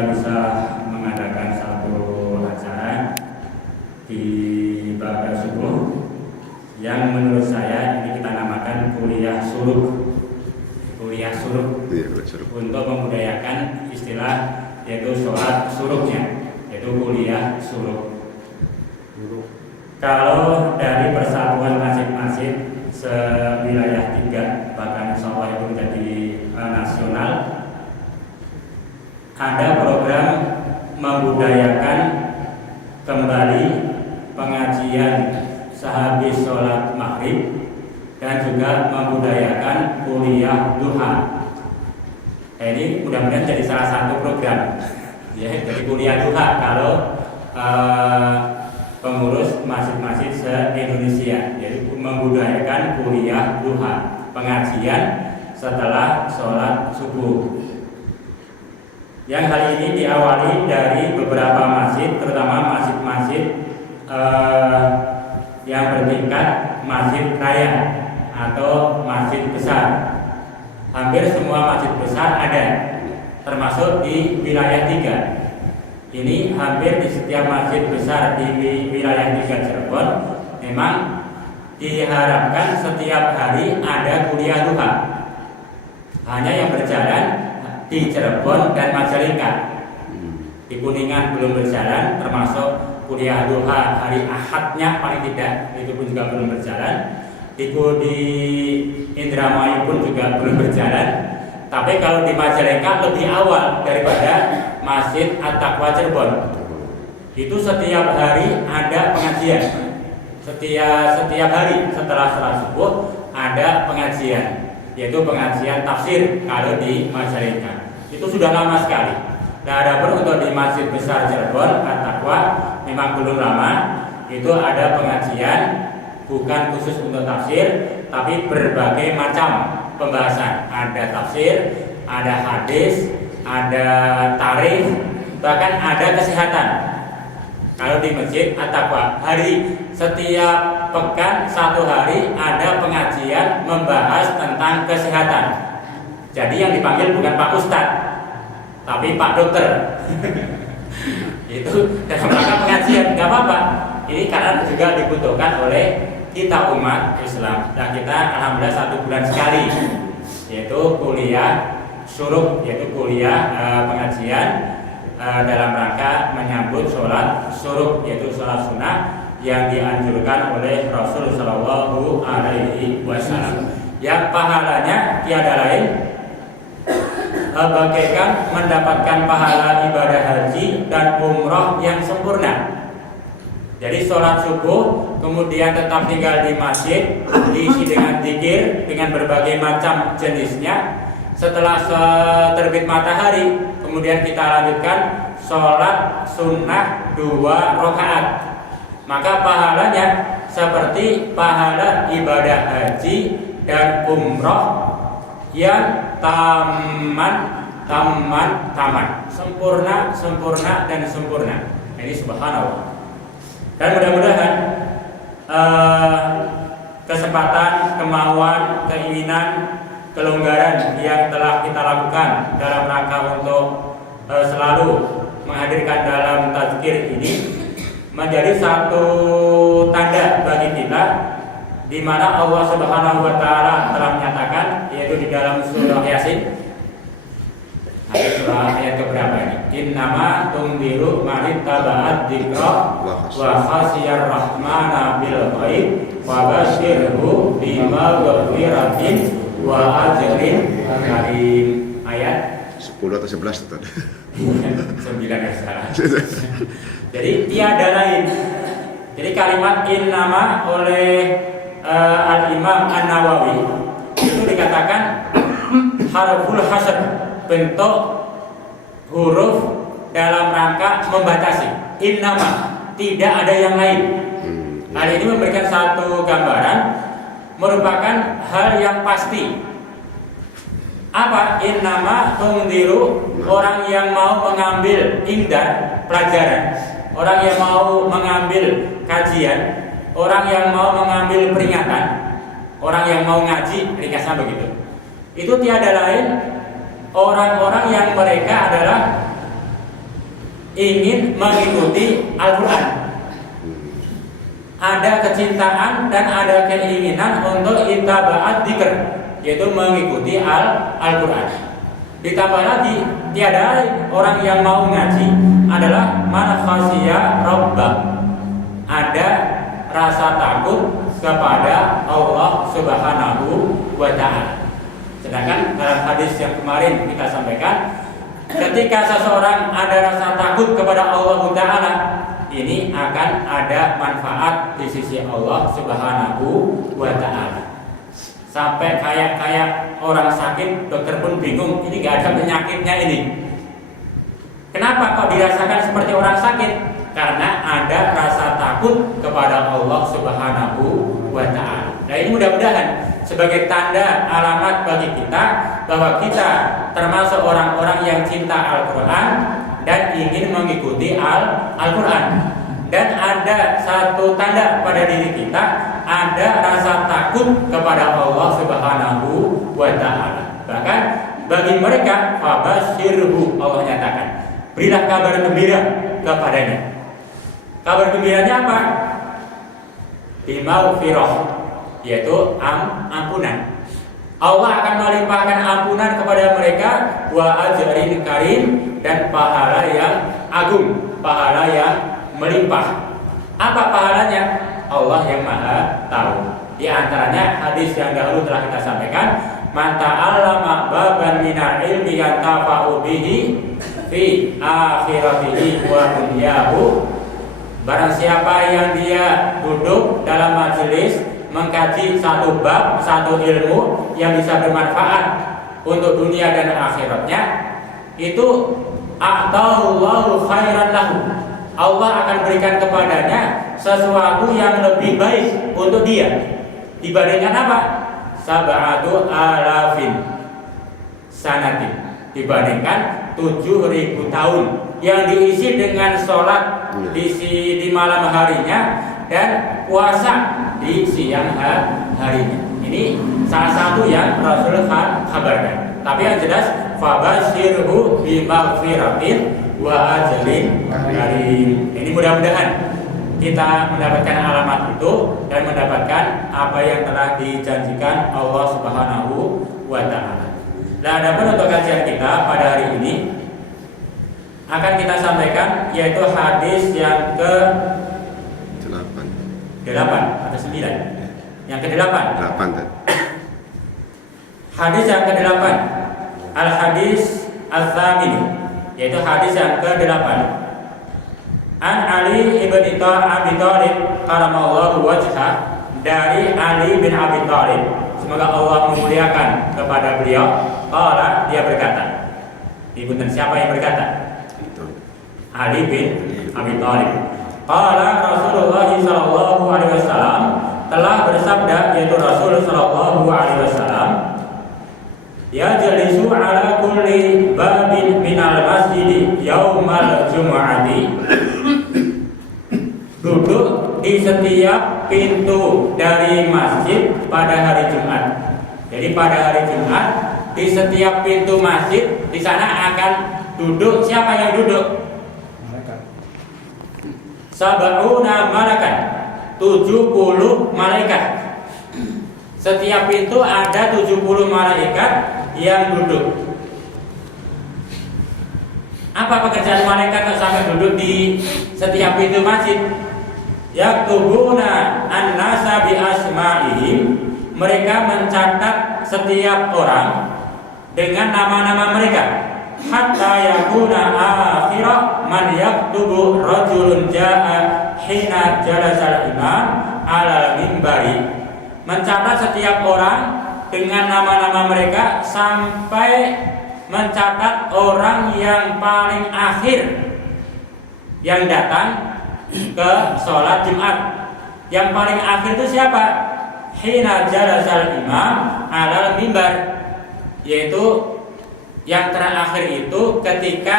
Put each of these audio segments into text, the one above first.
kita bisa mengadakan satu acara di pada subuh yang menurut saya ini kita namakan kuliah suruk. Kuliah suruk untuk membudayakan istilah yaitu sholat suruknya, yaitu kuliah suruk. Kalau dari persatuan masjid-masjid sewilayah 3 bahkan insya Allah itu menjadi nasional, ada program membudayakan kembali pengajian sehabis sholat maghrib dan juga membudayakan kuliah duha. Ini mudah-mudahan jadi salah satu program ya, jadi kuliah duha kalau pengurus masjid-masjid se-Indonesia, jadi membudayakan kuliah duha, pengajian setelah sholat subuh. Yang hal ini diawali dari beberapa masjid, terutama masjid-masjid yang bertingkat masjid raya atau masjid besar. Hampir semua masjid besar ada, termasuk di wilayah 3. Ini hampir di setiap masjid besar di wilayah 3 Cirebon memang diharapkan setiap hari ada kuliah duha. Hanya yang berjalan di Cirebon dan Majalengka. Di Kuningan belum berjalan, termasuk kuliah duha hari Ahadnya paling tidak, itu pun juga belum berjalan. Di Indramayu pun juga belum berjalan. Tapi kalau di Majalengka lebih awal daripada Masjid At-Taqwa Cirebon. Itu setiap hari ada pengajian. Setiap hari setelah sholat subuh ada pengajian, yaitu pengajian tafsir kalau di Majalengka. Itu sudah lama sekali. Nah, adapun untuk di Masjid Besar Cirebon At-Taqwa memang belum lama. Itu ada pengajian bukan khusus untuk tafsir, tapi berbagai macam pembahasan. Ada tafsir, ada hadis, ada tarikh, bahkan ada kesehatan. Kalau di Masjid At-Taqwa setiap pekan 1 hari ada pengajian membahas tentang kesehatan. Jadi yang dipanggil bukan Pak Ustadz, tapi Pak Dokter. Itu dalam rangka pengajian, nggak apa-apa. Ini karena juga dibutuhkan oleh kita umat Islam, dan kita alhamdulillah 1 bulan sekali, yaitu kuliah suruk, yaitu kuliah pengajian dalam rangka menyambut sholat suruk, yaitu sholat sunnah yang dianjurkan oleh Rasul Shallallahu Alaihi Wasallam, yang pahalanya tiada lain bagaikan mendapatkan pahala ibadah haji dan umroh yang sempurna. Jadi sholat subuh, kemudian tetap tinggal di masjid, diisi dengan zikir, dengan berbagai macam jenisnya. Setelah terbit matahari, kemudian kita lanjutkan sholat sunnah 2 rakaat. Maka pahalanya seperti pahala ibadah haji dan umroh yang taman, sempurna dan sempurna. Ini subhanallah. Dan mudah-mudahan kesempatan, kemauan, keinginan, kelonggaran yang telah kita lakukan dalam rangka untuk selalu menghadirkan dalam tazkir ini menjadi satu tanda bagi kita, di mana Allah Subhanahu wa taala telah menyatakan, yaitu di dalam surah Yasin. Ayat keberapa ini? Innama tunziru man ittaba'ad dzikra wa khasiyar rahmana bil ghaib wa basyirhu bima ghafiratin wa ajrin karim. Ayat 10 atau 11 itu. 9 ya salah. Jadi tiada lain. Jadi kalimat innama oleh Al-Imam An-Nawawi itu dikatakan harful hasr, bentuk huruf dalam rangka membatasi. Innama, tidak ada yang lain. Hal ini memberikan satu gambaran, merupakan hal yang pasti. Apa? Innama tunziru, orang yang mau mengambil indar pelajaran, orang yang mau mengambil kajian, orang yang mau mengambil peringatan, orang yang mau ngaji, ringkasnya begitu. Itu tiada lain orang-orang yang mereka adalah ingin mengikuti Al-Quran. Ada kecintaan dan ada keinginan untuk ittaba'at dzikr, yaitu mengikuti Al-Quran. Ditambah lagi, tiada orang yang mau ngaji adalah man khasyiya rabbah. Ada rasa takut kepada Allah Subhanahu wa ta'ala. Sedangkan dalam hadis yang kemarin kita sampaikan, ketika seseorang ada rasa takut kepada Allah Ta'ala, ini akan ada manfaat di sisi Allah Subhanahu wa ta'ala. Sampai kayak orang sakit, dokter pun bingung, ini gak ada penyakitnya ini. Kenapa kok dirasakan seperti orang sakit? Karena ada rasa takut kepada Allah Subhanahu wa ta'ala. Nah, ini mudah-mudahan sebagai tanda alamat bagi kita bahwa kita termasuk orang-orang yang cinta Al-Quran dan ingin mengikuti Al-Quran. Dan ada satu tanda pada diri kita, ada rasa takut kepada Allah Subhanahu wa ta'ala. Bahkan bagi mereka, fabasyirhu, Allah nyatakan, berilah kabar gembira kepadanya. Kabar gembiranya apa? Bimaghfirah, yaitu ampunan. Allah akan melimpahkan ampunan kepada mereka, wa ajrin karim, dan pahala yang agung, pahala yang melimpah. Apa pahalanya? Allah yang Maha tahu. Di antaranya hadis yang dahulu telah kita sampaikan, man ta'allama baban minal ilmi yantafa'u bihi fi akhiratihi wa dunyahu. Barang siapa yang dia duduk dalam majelis mengkaji satu bab, satu ilmu yang bisa bermanfaat untuk dunia dan akhiratnya, itu a'tallahu khairan lahu. Allah akan berikan kepadanya sesuatu yang lebih baik untuk dia dibandingkan apa? Sab'atu alafin sanatin, dibandingkan 7.000 tahun yang diisi dengan sholat di malam harinya dan puasa di siang harinya. Ini salah satu yang Rasul kabarkan. Tapi yang jelas, fabasyirhu bimaghfiratin wa ajrin karim. Ini mudah-mudahan kita mendapatkan alamat itu dan mendapatkan apa yang telah dijanjikan Allah Subhanahu wa ta'ala. Nah, adapun untuk kajian kita pada hari ini akan kita sampaikan yaitu hadis yang ke 8 atau 9. Yang ke-8. 8. Hadis yang ke-8. Al-hadis al-thamin, yaitu hadis yang ke-8. An Ali ibn Abi Thalib karamallahu wajhah, dari Ali bin Abi Thalib, semoga Allah memuliakan kepada beliau, qala, dia berkata. Ibu siapa yang berkata? Ali bin Abi Thalib. Qala Rasulullah sallallahu alaihi wasallam, telah bersabda yaitu Rasul sallallahu alaihi wasallam, ya jalisu ala kulli babin minal masjid yaumal jumu'ati, duduk di setiap pintu dari masjid pada hari Jumat. Jadi pada hari Jumat di setiap pintu masjid di sana akan duduk siapa yang duduk? Sab'una malakan, 70 malaikat. Setiap pintu ada 70 malaikat yang duduk. Apa pekerjaan malaikat sampai duduk di setiap pintu masjid? Yaktubuna an-nasa bi asma'ihim, mereka mencatat setiap orang dengan nama-nama mereka. Hatta yakuna akhira man yaktubu rajulun jaa hina jalasal imam ala mimbari, mencatat setiap orang dengan nama-nama mereka sampai mencatat orang yang paling akhir yang datang ke sholat Jumat. Yang paling akhir itu siapa? Hina jalasal imam ala mimbar, yaitu yang terakhir itu ketika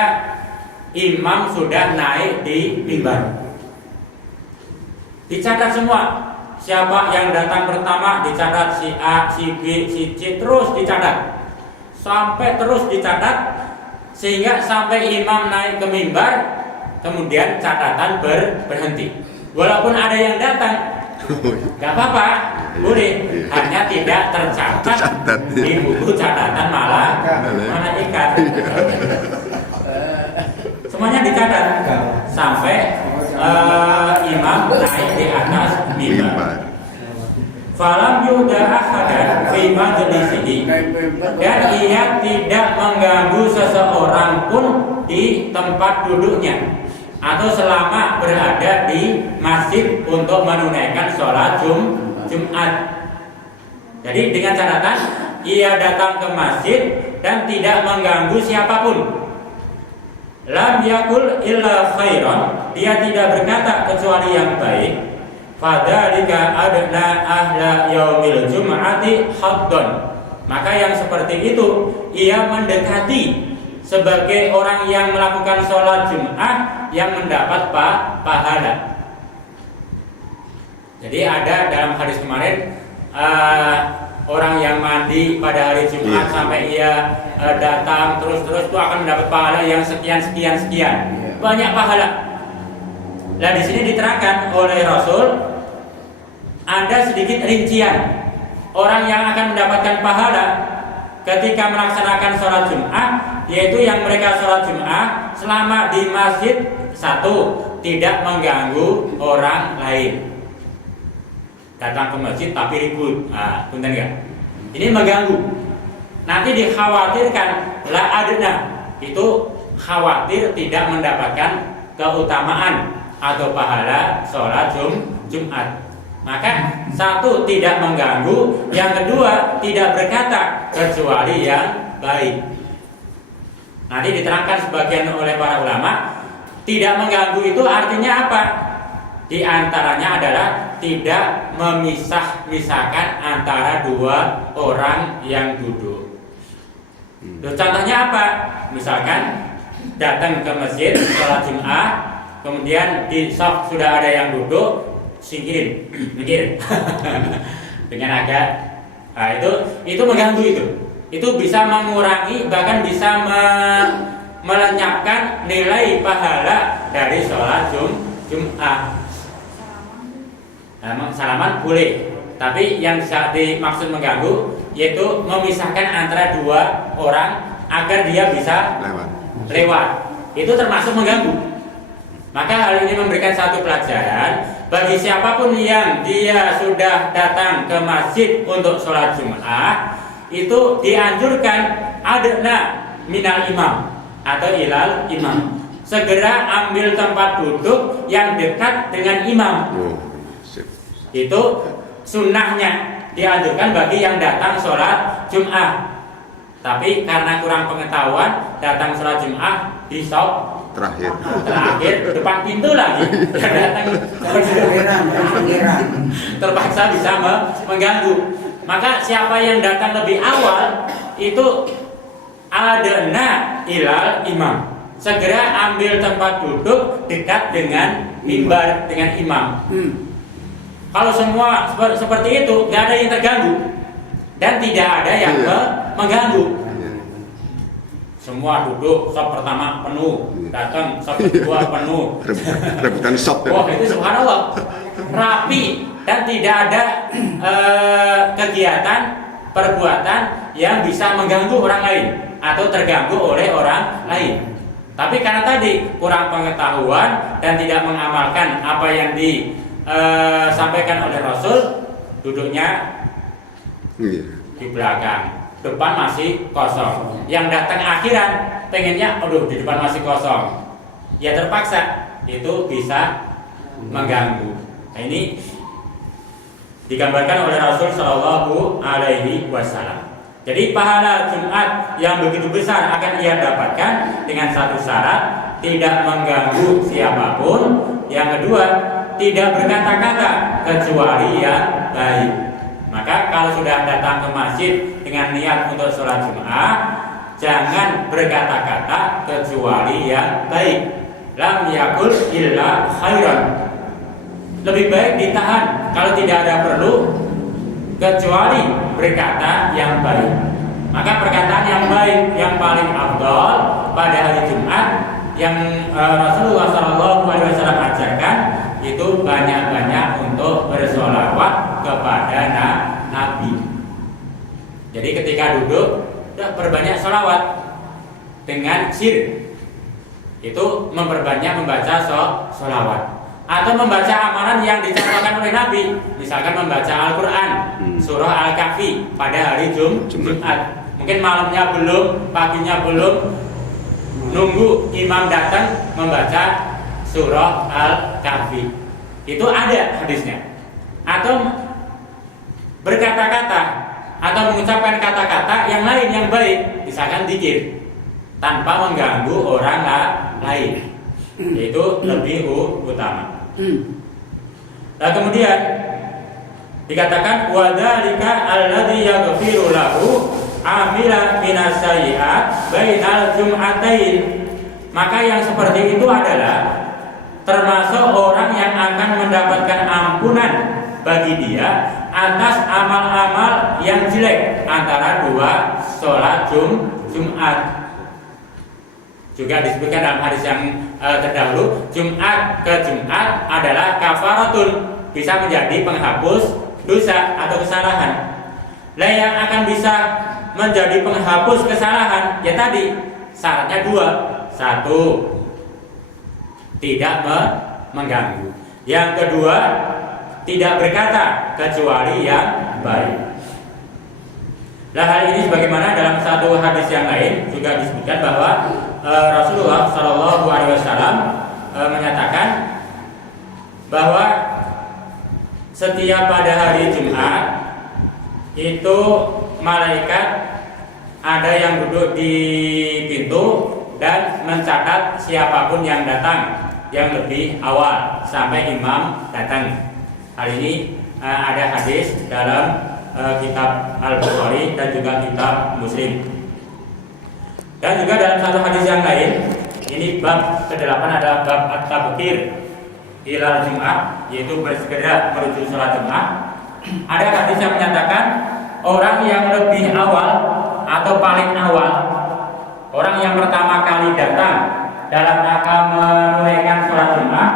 imam sudah naik di mimbar. Dicatat semua, siapa yang datang pertama dicatat, si A, si B, si C, terus dicatat sampai terus dicatat sehingga sampai imam naik ke mimbar kemudian catatan berhenti. Walaupun ada yang datang, nggak apa-apa, boleh, hanya tidak tercatat di buku catatan malaikat. Semuanya dicatat sampai imam naik di atas mimbar. Falam yuda ahadan fi majlisihi, dan ia tidak mengganggu seseorang pun di tempat duduknya atau selama berada di masjid untuk menunaikan sholat Jumat. Jadi dengan catatan ia datang ke masjid dan tidak mengganggu siapapun. Lam yakul illa khairan, dia tidak berkata kecuali yang baik. Fadzalika adna ahla yaumil jum'ati haddon, maka yang seperti itu ia mendekati sebagai orang yang melakukan sholat Jumat yang mendapat pahala. Jadi ada dalam hadis kemarin orang yang mandi pada hari Jumat sampai ia datang terus itu akan mendapat pahala yang sekian. Banyak pahala. Nah di sini diterangkan oleh Rasul ada sedikit rincian orang yang akan mendapatkan pahala ketika melaksanakan sholat Jumat, yaitu yang mereka sholat Jumat selama di masjid, satu, tidak mengganggu orang lain. Datang ke masjid tapi ribut, punten nggak? Ini mengganggu. Nanti dikhawatirkan la adna, itu khawatir tidak mendapatkan keutamaan atau pahala sholat Jumat. Maka satu, tidak mengganggu, yang kedua tidak berkata kecuali yang baik. Nanti diterangkan sebagian oleh para ulama, tidak mengganggu itu artinya apa? Di antaranya adalah tidak memisahkan antara dua orang yang duduk. Contohnya apa? Misalkan datang ke masjid sholat Jumat, kemudian di shaf sudah ada yang duduk, singkirin, mikir dengan agak, itu mengganggu itu bisa mengurangi, bahkan bisa melenyapkan nilai pahala dari sholat Jumat. Salaman boleh, tapi yang dimaksud mengganggu yaitu memisahkan antara dua orang agar dia bisa lewat. Itu termasuk mengganggu. Maka hal ini memberikan satu pelajaran bagi siapapun yang dia sudah datang ke masjid untuk sholat Jumat, itu dianjurkan adna minal imam atau ilal imam, segera ambil tempat duduk yang dekat dengan imam. Itu sunnahnya, dianjurkan bagi yang datang sholat Jumat. Tapi karena kurang pengetahuan, datang sholat Jumat di shop terakhir depan pintu lagi, datang terpaksa bisa mengganggu. Maka siapa yang datang lebih awal itu adna ilal imam, segera ambil tempat duduk dekat dengan mimbar, dengan imam. Kalau semua seperti itu, nggak ada yang terganggu dan tidak ada yang mengganggu. Semua duduk, shop pertama penuh, datang shop kedua penuh. Rebutan shop. Wah, itu subhanallah, rapi dan tidak ada kegiatan perbuatan yang bisa mengganggu orang lain atau terganggu oleh orang lain. Tapi karena tadi kurang pengetahuan dan tidak mengamalkan apa yang disampaikan oleh Rasul, duduknya di belakang. Depan masih kosong. Yang datang akhiran pengennya, di depan masih kosong. Ya terpaksa, itu bisa mengganggu. Nah, ini digambarkan oleh Rasul Shallallahu Alaihi Wasallam. Jadi pahala Jumat yang begitu besar akan ia dapatkan dengan satu syarat, tidak mengganggu siapapun. Yang kedua, tidak berkata-kata kecuali yang baik. Maka kalau sudah datang ke masjid dengan niat untuk sholat Jumat, jangan berkata-kata kecuali yang baik. Lam yakul illa khairan. Lebih baik ditahan kalau tidak ada perlu, kecuali berkata yang baik. Maka perkataan yang baik yang paling afdal pada hari Jumat yang Rasulullah SAW ajarkan itu banyak-banyak untuk bersolawat kepada Nabi. Jadi ketika duduk perbanyak solawat dengan sir, itu memperbanyak membaca solawat atau membaca amalan yang dicontohkan oleh Nabi, misalkan membaca Al-Quran surah Al-Kahfi pada hari Jumat. Mungkin malamnya belum, paginya belum, nunggu imam datang membaca surah Al-Kahfi. Itu ada hadisnya. Atau berkata-kata atau mengucapkan kata-kata yang lain yang baik, misalkan zikir tanpa mengganggu orang lain. Itu lebih utama. Nah, kemudian dikatakan wadzalika alladzi yaghfiru lahu amila minas sayyi'at bainal jum'atain. Maka yang seperti itu adalah termasuk orang yang akan mendapatkan ampunan bagi dia atas amal-amal yang jelek antara dua sholat Jumat. Juga disebutkan dalam hadis yang terdahulu, Jumat ke Jumat adalah kafaratun, bisa menjadi penghapus dosa atau kesalahan. Lah yang akan bisa menjadi penghapus kesalahan, ya tadi syaratnya dua. Satu, tidak mengganggu. Yang kedua, tidak berkata kecuali yang baik. Nah, hal ini sebagaimana dalam satu hadis yang lain juga disebutkan bahwa Rasulullah SAW menyatakan bahwa setiap pada hari Jumat itu malaikat ada yang duduk di pintu dan mencatat siapapun yang datang yang lebih awal sampai imam datang. Hal ini ada hadis dalam kitab Al-Bukhari dan juga kitab Muslim. Dan juga dalam satu hadis yang lain, ini bab ke-8 adalah bab at-tabkir ilal Jumat, yaitu bersegera menuju sholat Jumat. Ada hadis yang menyatakan orang yang lebih awal atau paling awal, orang yang pertama kali datang dalam rangka menunaikan sholat Jumat,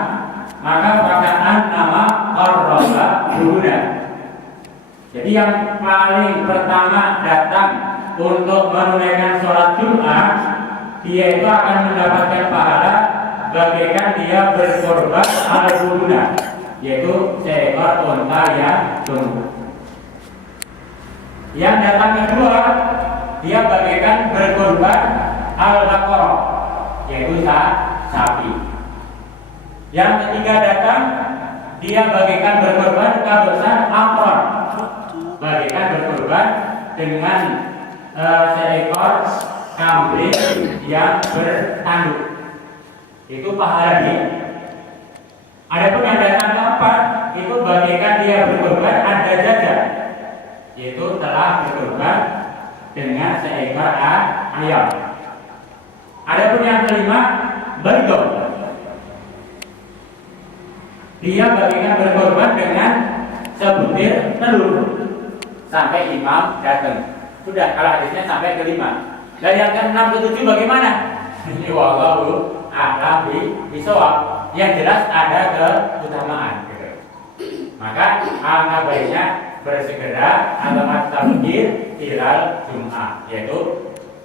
maka perkataan nama ar-roba Buddha. Jadi yang paling pertama datang untuk menunaikan sholat Jumat, dia itu akan mendapatkan pahala bagaikan dia berkorban al-Buddha, yaitu seekor unta yang tumbuh. Yang datang kedua, dia bagaikan berkorban al-Baqarah, yaitu sapi. Yang ketiga datang, dia bagaikan berkorban kabesan Amron, bagaikan berkorban dengan seekor kambing yang bertanduk. Itu pahala dia. Adapun yang datang keempat, itu bagaikan dia berkorban ada jajan, yaitu telah berkorban dengan seekor ayam. Adapun yang kelima, baydon, dia bagaikan berkorban dengan sebutir telur sampai imam datang. Sudah, kalau hadisnya sampai kelima. Dan yang ke-6 ke-7 bagaimana? Ini wallahu a'lam bishawab. Yang jelas ada keutamaan. Maka alangkah baiknya bersegera atau at-tabkir ilal Jumat, yaitu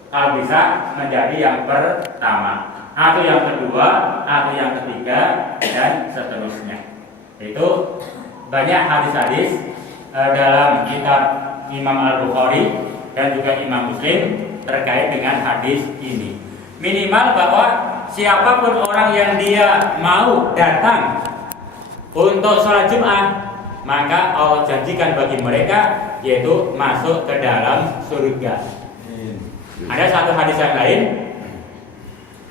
kalau bisa menjadi yang pertama, atau yang kedua, atau yang ketiga, dan seterusnya. Itu banyak hadis-hadis dalam kitab Imam Al-Bukhari dan juga Imam Muslim terkait dengan hadis ini. Minimal bahwa siapapun orang yang dia mau datang untuk sholat Jumat, maka Allah janjikan bagi mereka yaitu masuk ke dalam surga. Ada satu hadis yang lain,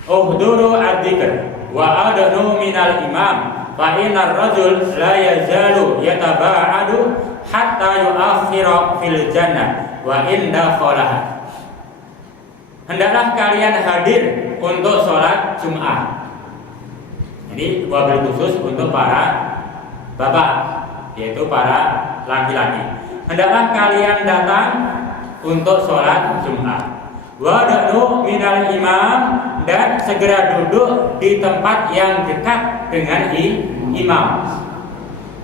uhduru ad-dzikr wa adnu minal imam fa innar rajul la yazalu yataba'adu hatta yu'akhkhira fil jannah wa inda kholaha. Hendaklah kalian hadir untuk sholat Jumat. Ini wabil khusus untuk para bapak, yaitu para laki-laki. Hendaklah kalian datang untuk sholat Jumat. wada'nu minal imam, dan segera duduk di tempat yang dekat dengan imam.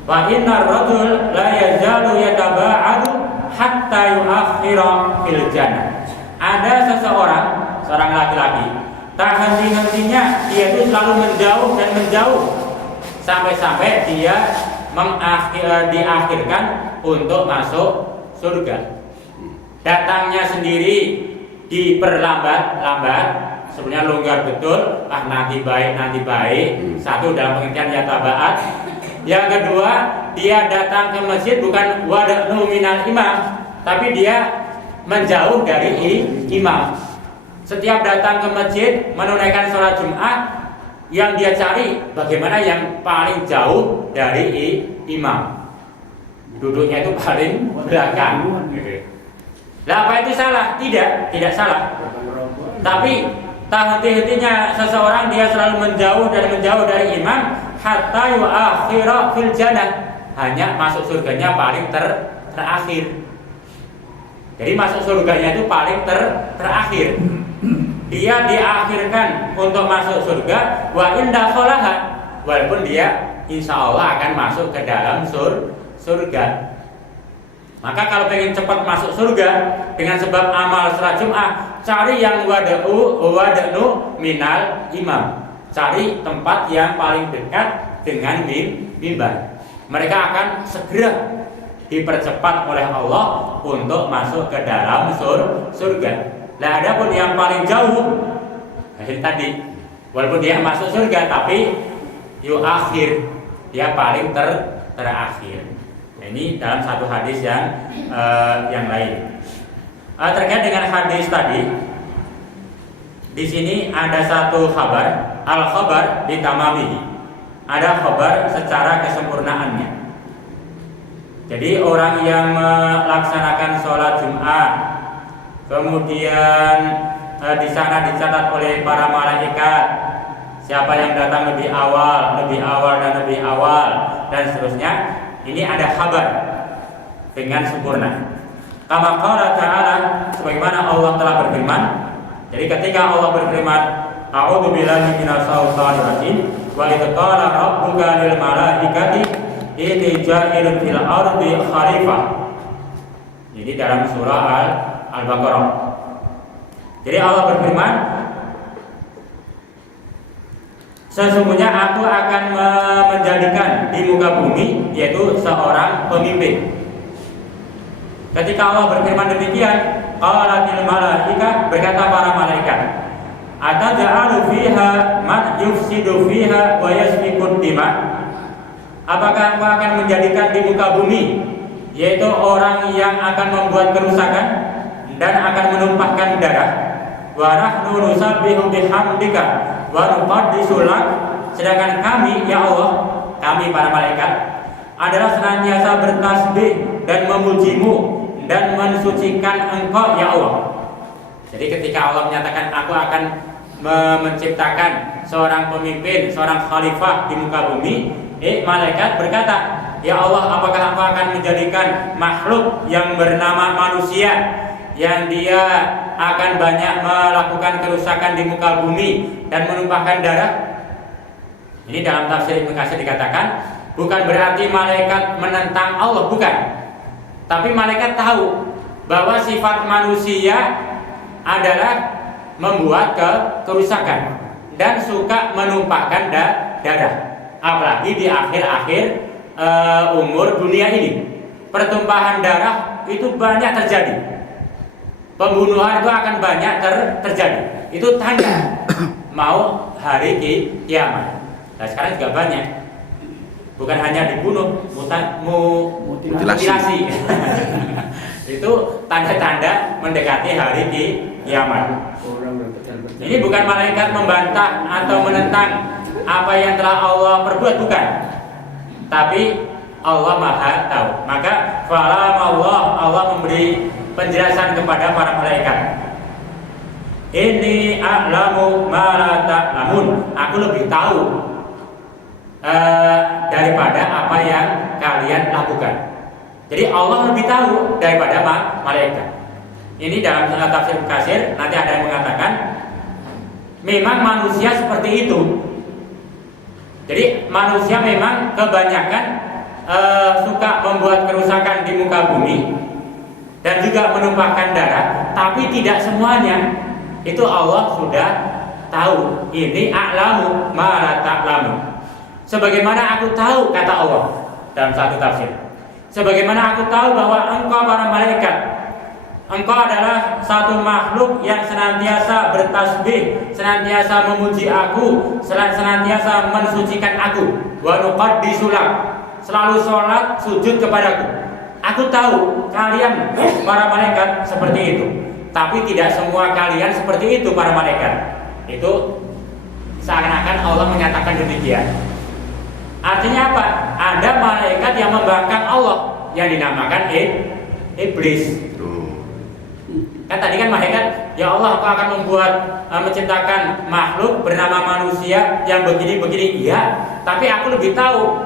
Wa innar rajul la yazalu yataba'adu hatta yu'akhira fil jannah. Ada seorang laki-laki, tak henti-hentinya dia itu selalu menjauh dan menjauh sampai-sampai dia diakhirkan untuk masuk surga. Datangnya sendiri diperlambat-lambat, sebenarnya longgar betul, nanti baik. Satu dalam pengertian yataba'at. Yang kedua, dia datang ke masjid bukan wada'nu minal imam, tapi dia menjauh dari imam. Setiap datang ke masjid menunaikan sholat Jumat, yang dia cari bagaimana yang paling jauh dari imam. Duduknya itu paling belakang. Lah apa itu salah? Tidak salah. Tapi tak henti-hentinya seseorang dia selalu menjauh dari imam hatta yu'akhira fil jannah. Hanya masuk surganya paling terakhir. Jadi masuk surganya itu paling terakhir. Dia diakhirkan untuk masuk surga wa inda kholaha, walaupun dia insya Allah akan masuk ke dalam surga. Maka kalau pengen cepat masuk surga dengan sebab amal sholat Jumat, cari yang wada'nu minal imam. Cari tempat yang paling dekat dengan mimbar. Mereka akan segera dipercepat oleh Allah untuk masuk ke dalam surga. Nah, adapun yang paling jauh tadi, walaupun dia masuk surga tapi akhir dia paling terakhir. Nah, ini dalam satu hadis yang lain. Terkait dengan hadis tadi, di sini ada satu khabar, al-khabar bitamamihi. Ada khabar secara kesempurnaannya. Jadi orang yang melaksanakan sholat Jumat, kemudian di sana dicatat oleh para malaikat siapa yang datang lebih awal dan seterusnya. Ini ada kabar dengan sempurna. Kama qala ta'ala, sebagaimana Allah telah berfirman. Jadi ketika Allah berfirman, a'udzu billahi minasyaitonir rajim, wa idz qala rabbuka lil malaikati inni ja'ilun fil ardi khalifah. Ini dalam surah Al-Baqarah. Jadi Allah berfirman, sesungguhnya aku akan menjadikan di muka bumi yaitu seorang pemimpin. Ketika Allah berfirman demikian, qalatil malaikah, berkata para malaikat, ataj'alu fiha man yufsidu fiha wa yasfikud dima. Apakah engkau akan menjadikan di muka bumi yaitu orang yang akan membuat kerusakan dan akan menumpahkan darah? Wa nahnu nusabbihu bihamdika wa nuqaddisu lak, sedangkan kami ya Allah, kami para malaikat adalah senantiasa bertasbih dan memujimu dan mensucikan engkau ya Allah. Jadi ketika Allah menyatakan aku akan menciptakan seorang pemimpin, seorang khalifah di muka bumi, malaikat berkata, ya Allah, apakah engkau akan menjadikan makhluk yang bernama manusia yang dia akan banyak melakukan kerusakan di muka bumi dan menumpahkan darah? Ini dalam tafsir Ibnu Katsir dikatakan bukan berarti malaikat menentang Allah, bukan. Tapi malaikat tahu bahwa sifat manusia adalah membuat kerusakan dan suka menumpahkan darah. Apalagi di akhir-akhir umur dunia ini, pertumpahan darah itu banyak terjadi. Pembunuhan itu akan banyak terjadi. Itu tanda mau hari kiamat. Nah, sekarang juga banyak. Bukan hanya dibunuh, mutilasi. Itu tanda-tanda mendekati hari kiamat. Ini bukan malaikat membantah atau menentang apa yang telah Allah perbuat, bukan. Tapi Allah Maha tahu. Maka Allah memberi penjelasan kepada para malaikat. Ini a'lamu ma la ta'lamun. Aku lebih tahu daripada apa yang kalian lakukan. Jadi Allah lebih tahu daripada malaikat. Ini dalam tafsir Katsir nanti ada yang mengatakan memang manusia seperti itu. Jadi manusia memang kebanyakan suka membuat kerusakan di muka bumi dan juga menumpahkan darah, tapi tidak semuanya. Itu Allah sudah tahu. Ini a'lamu ma la ta'lamu. Sebagaimana aku tahu, kata Allah dalam satu tafsir, sebagaimana aku tahu bahwa engkau para malaikat, engkau adalah satu makhluk yang senantiasa bertasbih, senantiasa memuji aku, senantiasa mensucikan aku, wa nuqaddisu lak, selalu sholat sujud kepadaku. Aku tahu kalian para malaikat seperti itu, tapi tidak semua kalian seperti itu para malaikat. Itu seakan-akan Allah menyatakan demikian. Artinya apa? Ada malaikat yang membangkang Allah yang dinamakan iblis. Kan tadi kan malaikat, ya Allah, aku akan membuat menciptakan makhluk bernama manusia yang begini-begini. Iya, tapi aku lebih tahu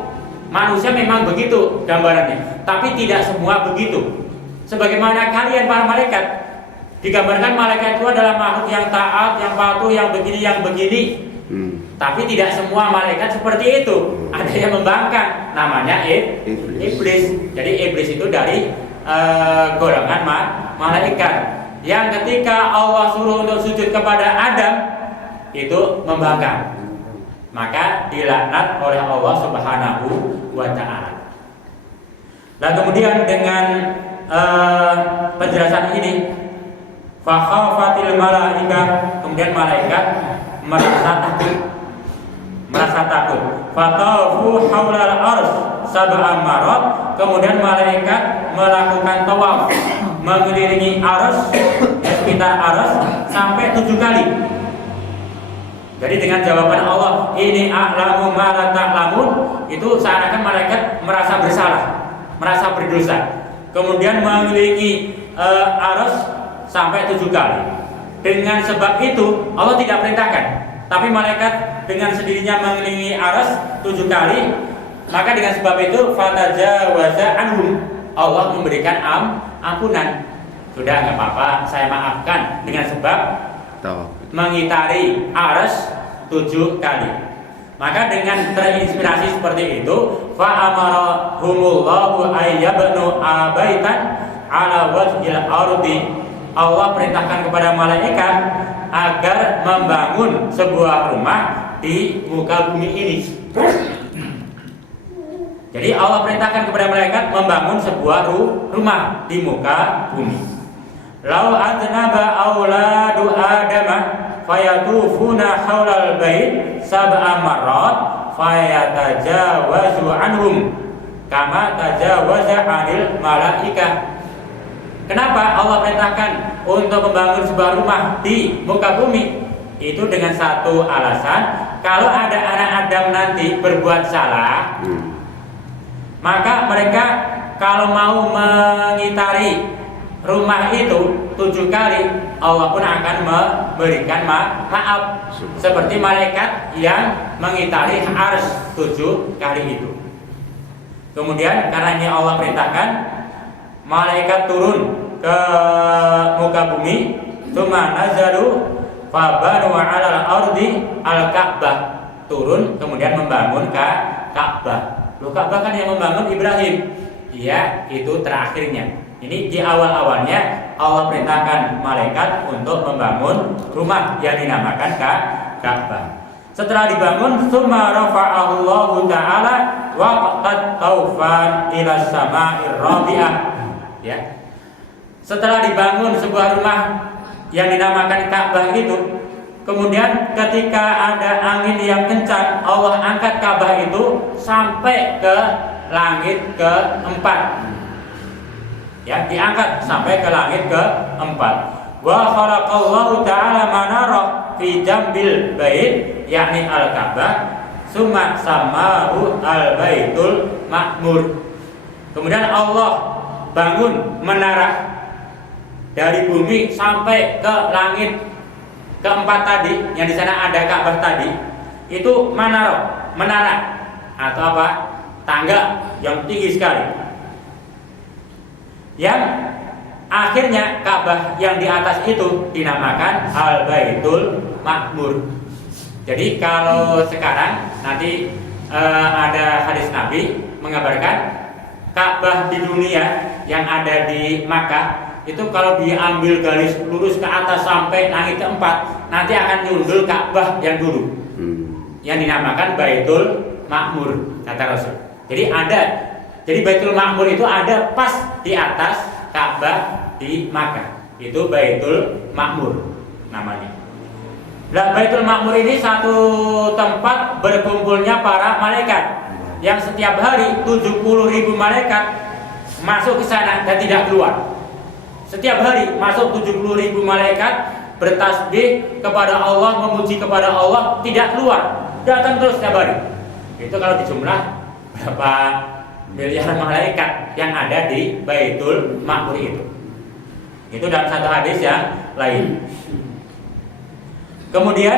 manusia memang begitu gambarannya, tapi tidak semua begitu. Sebagaimana kalian para malaikat digambarkan, malaikat itu adalah makhluk yang taat, yang patuh, yang begini, yang begini. Tapi tidak semua malaikat seperti itu. Ada yang membangkang, namanya iblis. Jadi iblis itu dari golongan malaikat yang ketika Allah suruh untuk sujud kepada Adam itu membangkang, maka dilaknat oleh Allah Subhanahu wa ta'ala. Nah, kemudian dengan penjelasan ini, fa khafatil malaikah, kemudian malaikat merasa takut. Fatafu haulal arsy sab'a marat, kemudian malaikat melakukan tawaf mengelilingi arsy, sekitar arsy sampai 7 kali. Jadi dengan jawaban Allah, ini a'lamu ma la ta'lamun, itu seakan-akan malaikat merasa bersalah, merasa berdosa. Kemudian mengelilingi arsy sampai 7 kali. Dengan sebab itu Allah tidak perintahkan, tapi malaikat dengan sendirinya mengelilingi arsy 7 kali. Maka dengan sebab itu fatajawaza anhum, Allah memberikan ampunan. Sudah, nggak apa-apa, saya maafkan dengan sebab mengitari arsy 7 kali. Maka dengan terinspirasi seperti itu, fa amarahumullahu ayyabnu abaitan ala wajhil ardi, Allah perintahkan kepada malaikat agar membangun sebuah rumah di muka bumi ini. Jadi Allah perintahkan kepada malaikat membangun sebuah rumah di muka bumi. Lau adnaba auladu adama fayatufuna haulal bait sab'a marrat fayatajawazu anhum kama tajawaza 'anil malaikah. Kenapa Allah perintahkan untuk membangun sebuah rumah di muka bumi? Itu dengan satu alasan, kalau ada anak Adam nanti berbuat salah, maka mereka kalau mau mengitari rumah itu 7 kali, Allah pun akan memberikan maaf, seperti malaikat yang mengitari arsy 7 kali itu. Kemudian karena ini Allah perintahkan, malaikat turun ke muka bumi, tsumma nazaru fabanu 'alal ardi al-Ka'bah, turun kemudian membangun Ka'bah. Loh, Ka'bah kan yang membangun Ibrahim. Iya, itu terakhirnya. Ini di awal-awalnya Allah perintahkan malaikat untuk membangun rumah yang dinamakan Ka'bah. Setelah dibangun, tsumma rafa'ahu Allah Ta'ala wa qad taufan ila sama'ir rabi'ah. Ya. Setelah dibangun sebuah rumah yang dinamakan Ka'bah itu, kemudian ketika ada angin yang kencang, Allah angkat Ka'bah itu sampai ke langit ke-4. Ya, diangkat sampai ke langit ke-4. Wa khalaqallahu ta'ala manara fi jambil bait, yakni al-Ka'bah, summa samahu al-baitul ma'mur. Kemudian Allah bangun menara dari bumi sampai ke langit ke-4 tadi, yang di sana ada Ka'bah tadi, itu menara atau apa? Tangga yang tinggi sekali. Yang Akhirnya Ka'bah yang di atas itu dinamakan Al-Baitul Ma'mur. Jadi kalau sekarang nanti ada hadis Nabi mengabarkan Ka'bah di dunia yang ada di Makkah itu kalau diambil garis lurus ke atas sampai langit keempat, nanti akan nyundul Ka'bah yang dulu, yang dinamakan Baitul Ma'mur, kata Rasul. Jadi Baitul Ma'mur itu ada pas di atas Ka'bah di Makkah. Itu Baitul Ma'mur namanya. Nah, Baitul Ma'mur ini satu tempat berkumpulnya para malaikat yang setiap hari 70.000 malaikat masuk ke sana dan tidak keluar. Setiap hari masuk 70.000 malaikat bertasbih kepada Allah, memuji kepada Allah, tidak keluar, datang terus setiap hari. Itu kalau dijumlah berapa miliar malaikat yang ada di Baitul Ma'mur itu. Itu dalam satu hadis yang lain. Kemudian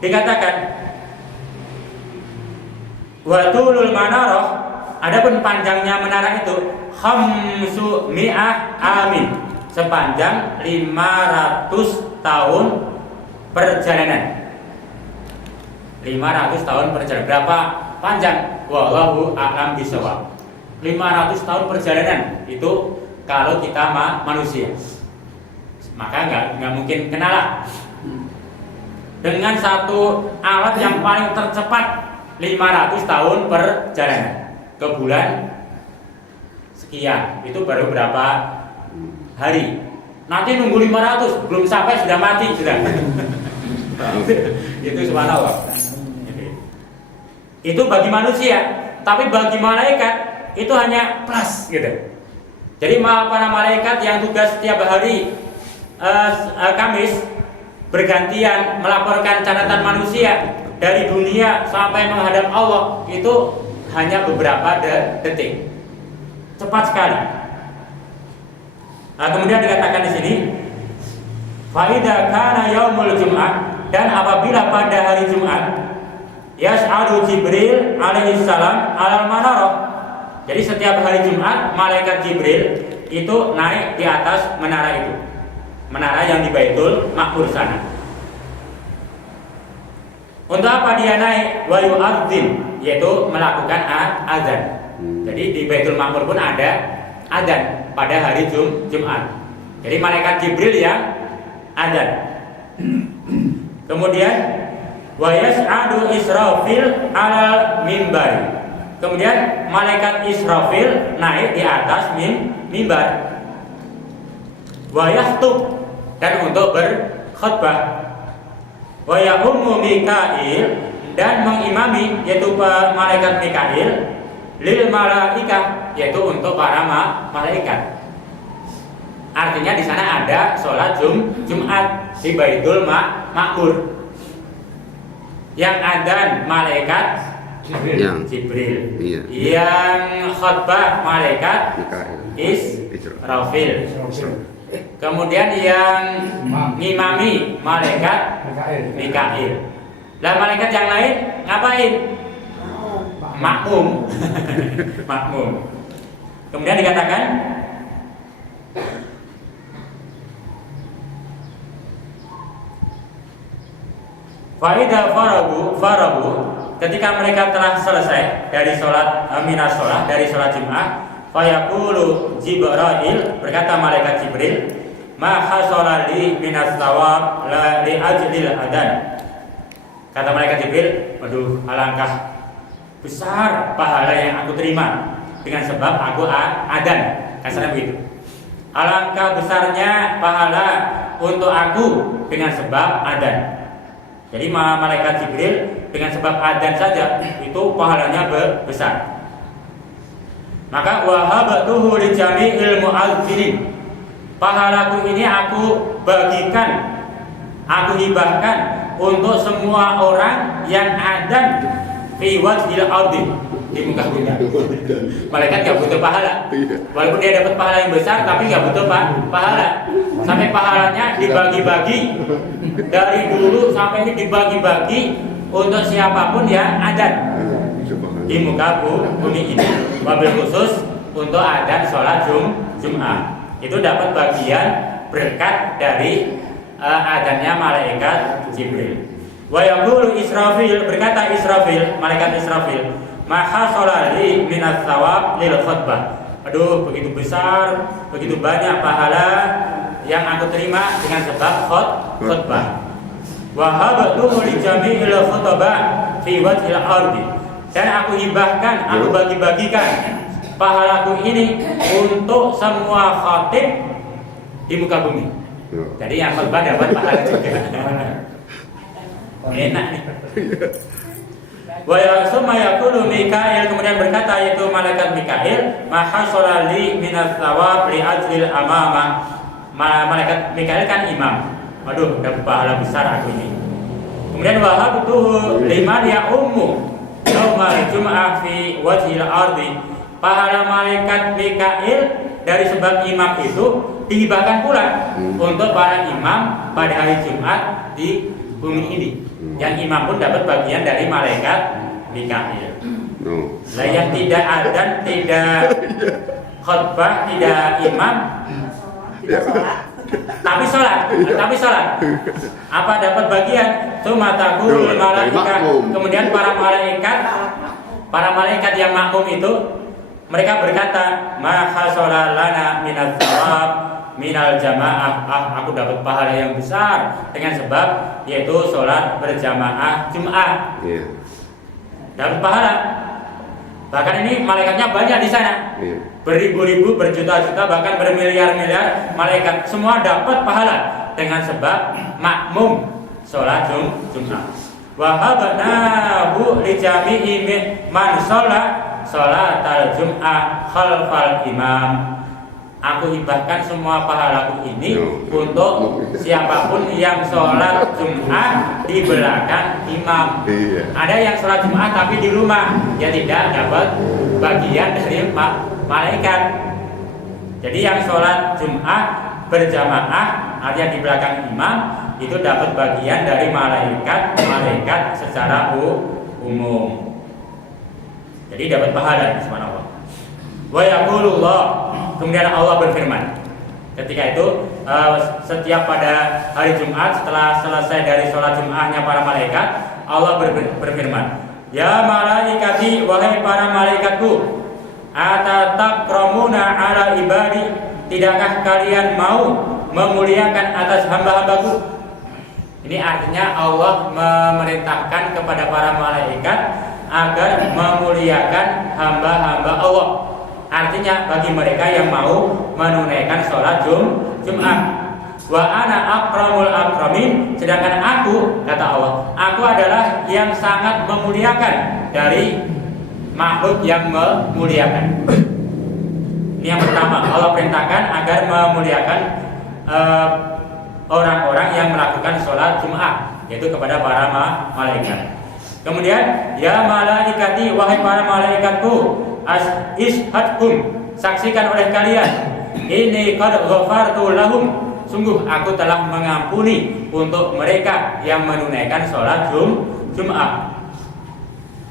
dikatakan wa tulul manarah, adapun panjangnya menara itu khamsu mi'ah amin, sepanjang 500 tahun perjalanan. 500 tahun perjalanan. Berapa panjang? Wallahu a'lam bishawab. 500 tahun perjalanan itu kalau kita manusia, maka nggak mungkin kenalah dengan satu alat yang paling tercepat 500 tahun perjalanan ke bulan sekian, itu baru berapa hari. Nanti nunggu 500 belum sampai sudah mati sudah. Itu subhanallah. Itu bagi manusia, tapi bagi malaikat itu hanya plus gitu. Jadi para malaikat yang tugas setiap hari Kamis bergantian melaporkan catatan manusia dari dunia sampai menghadap Allah, itu hanya beberapa detik. Cepat sekali. Nah, kemudian dikatakan di sini, faida kana yaumul jum'ah, dan apabila pada hari Jumat yas'adu Jibril alaihi salam alal manarah. Jadi setiap hari Jumat malaikat Jibril itu naik di atas menara itu, menara yang di Baitul Ma'mur sana. Untuk apa dia naik? Wa yu'adzin, yaitu melakukan azan. Jadi di Baitul Ma'mur pun ada azan pada hari Jumat. Jadi malaikat Jibril yang azan. Kemudian wa yas'adu Israfil alal mimbar. Kemudian malaikat Israfil naik di atas mimbar. Wa yahtub, dan untuk berkhutbah. Wa ya'ummu Mikail, dan mengimami, yaitu malaikat Mikail, lil malaikah, yaitu untuk para malaikat. Artinya di sana ada sholat Jumat di Baitul Ma'mur. Yang adzan malaikat Jibril, iya. Yang khutbah malaikat Israfil. Kemudian yang ngimami malaikat Mikail. Lah malaikat yang lain ngapain? Makmum. Makmum. Kemudian dikatakan Faidah farabu, ketika mereka telah selesai dari sholat minas sholat, dari sholat Jumat, fayaqulu Jibril, berkata malaikat Jibril, ma hasala li minas thawab la li ajlil adan. Kata malaikat Jibril, waduh, alangkah besar pahala yang aku terima dengan sebab aku adan. Kasarnya begitu. Alangkah besarnya pahala untuk aku dengan sebab adan. Jadi malaikat Jibril dengan sebab adzan saja itu pahalanya besar. Maka wahabatuhu li jami'il mu'adzinin, pahalaku ini aku bagikan, aku hibahkan untuk semua orang yang adzan fi wajhil ardi, di muka bumi. Malaikat gak butuh pahala, walaupun dia dapat pahala yang besar, tapi gak butuh pahala. Sampai pahalanya dibagi-bagi, dari dulu sampai ini dibagi-bagi untuk siapapun yang adzan di muka bumi ini. Wabil khusus untuk adzan sholat Jumat. itu dapat bagian berkat dari adanya malaikat Jibril. Wa yaqulu Israfil, berkata Israfil, malaikat Israfil, maha sholali minas thawab lil khutbah. Aduh, begitu besar, begitu banyak pahala yang aku terima dengan sebab khutbah. Wa habatu li jami'il khutbah fi wajhil ardi. Dan aku hibahkan, aku bagi-bagikan pahalaku ini untuk semua khatib di muka bumi. Jadi yang khutbah dapat pahala juga. Enak nih. Wa yasma yaqulu Mikail, kemudian berkata yaitu malaikat Mikail, maha sholali minas thawab li ajlil amama. Malaikat Mikail kan imam. Waduh, dapat pahala besar aku ini. Kemudian wahabtuhu liman ya ummu yaumal jum'ah fi wajhil ardi. Pahala malaikat Mikail dari sebab imam itu dihibahkan pula untuk para imam pada hari Jumat di bumi ini. Yang imam pun dapat bagian dari malaikat Mikail. Lah yang tidak adzan, tidak khutbah, tidak imam, tapi sholat. Apa dapat bagian? Tsumataku malaikat. Kemudian para malaikat yang makmum itu mereka berkata, maha sholalana minal thawab minal jamaah. Aku dapat pahala yang besar dengan sebab yaitu sholat berjamaah Jumat. Dapat pahala. Bahkan ini malaikatnya banyak di sana. Beribu-ribu, berjuta-juta, bahkan bermiliar-miliar malaikat semua dapat pahala dengan sebab makmum sholat Jumat. Wa habnahu li jami'i man sholatal Jum'ah khalfal imam. Aku hibahkan semua pahalaku ini untuk siapapun yang sholat Jumat di belakang imam. Ada yang sholat Jumat tapi di rumah, dia tidak dapat bagian dari malaikat. Jadi yang sholat Jumat berjamaah, artinya di belakang imam, itu dapat bagian dari malaikat secara umum. Jadi dapat pahala, subhanallah. Wa yaqulullah, kemudian Allah berfirman. Ketika itu setiap pada hari Jumat setelah selesai dari sholat Jumatnya para malaikat, Allah berfirman, ya malaikati, wahai para malaikatku, atatakramuna ala ibadi, tidakkah kalian mau memuliakan atas hamba-hambaku? Ini artinya Allah memerintahkan kepada para malaikat agar memuliakan hamba-hamba Allah. Artinya bagi mereka yang mau menunaikan sholat Jumat. Wa ana akramul akramin, sedangkan aku, kata Allah, aku adalah yang sangat memuliakan dari makhluk yang memuliakan. Ini yang pertama, Allah perintahkan agar memuliakan orang-orang yang melakukan sholat Jumat, yaitu kepada para malaikat. Kemudian, ya malaikati, wahai para malaikatku, ishadkum, saksikan oleh kalian, ini qad ghafartu lahum, sungguh aku telah mengampuni untuk mereka yang menunaikan sholat Jumat.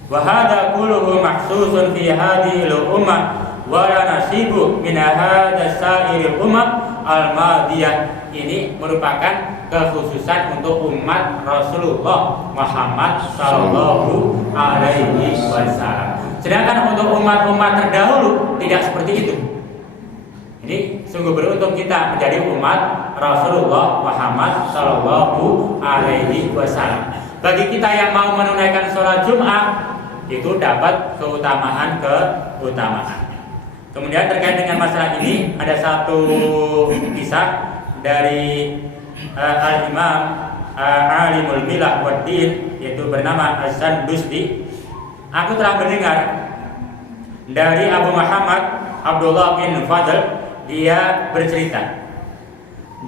Wa hadza kulluhu mahsusun fi hadhil ummah wa la nasibu min hadza sa'iril ummah al-madiyah. Ini merupakan kekhususan untuk umat Rasulullah Muhammad sallallahu alaihi wasallam. Sedangkan untuk umat-umat terdahulu tidak seperti itu. Ini sungguh beruntung kita menjadi umat Rasulullah Muhammad sallallahu alaihi wasallam. Bagi kita yang mau menunaikan sholat Jumat, itu dapat keutamaan. Kemudian terkait dengan masalah ini ada satu kisah dari Al-Imam Alimul Milah Waddin, yaitu bernama Az-Zandusti. Aku telah mendengar dari Abu Muhammad Abdullah bin Fadl, dia bercerita.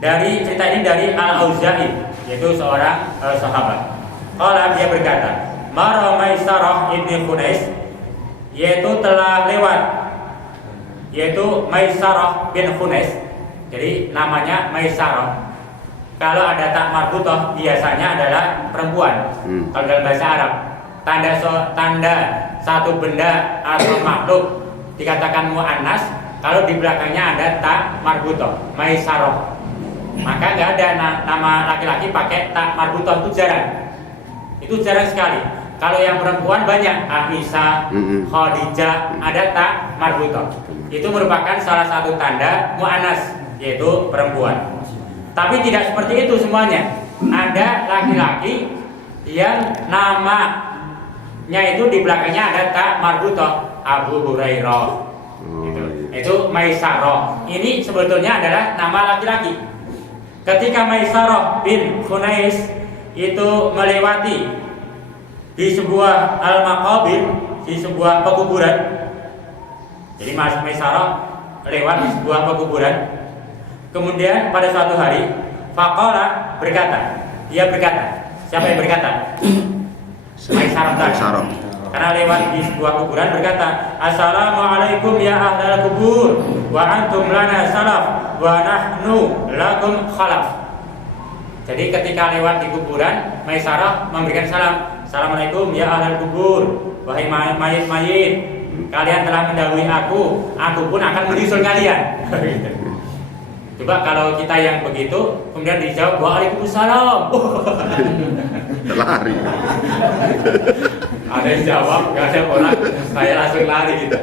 Dari cerita ini dari Al-Auza'i, yaitu seorang sahabat. Qala, dia berkata, Mara Maisarah ibn Khunais, yaitu telah lewat, yaitu Maisarah bin Khunais. Jadi namanya Maisarah. Kalau ada tak marbutah biasanya adalah perempuan. Kalau dalam bahasa Arab, tanda satu benda atau makhluk dikatakan muannas, kalau di belakangnya ada ta marbutoh, Maisaroh. Maka nggak ada nama laki-laki pakai ta marbutoh, itu jarang. Itu jarang sekali. Kalau yang perempuan banyak, Aisyah, Khadijah, ada ta marbutoh. Itu merupakan salah satu tanda mu'annas, yaitu perempuan. Tapi tidak seperti itu semuanya. Ada laki-laki yang namanya itu di belakangnya ada ta marbutoh, Abu Hurairah. Itu Maisaroh. Ini sebetulnya adalah nama laki-laki. Ketika Maisaroh bin Khunais itu melewati di sebuah al-maqabir, di sebuah pekuburan. Jadi Maisaroh lewat di sebuah pekuburan. Kemudian pada suatu hari faqala berkata, dia berkata, siapa yang berkata? Maisaroh. Karena lewat di sebuah kuburan berkata, Assalamualaikum ya ahlal kubur, wa antum lana salaf, wa nahnu lakum khalaf. Jadi ketika lewat di kuburan, Maisaroh memberikan salam, Assalamualaikum ya ahlal kubur, wahai mayit-mayit, kalian telah mendahului aku pun akan menyusul kalian. Coba kalau kita yang begitu, kemudian dijawab Waalaikumsalam. Lari. Ada yang jawab, gak ada orang, saya langsung lari gitu.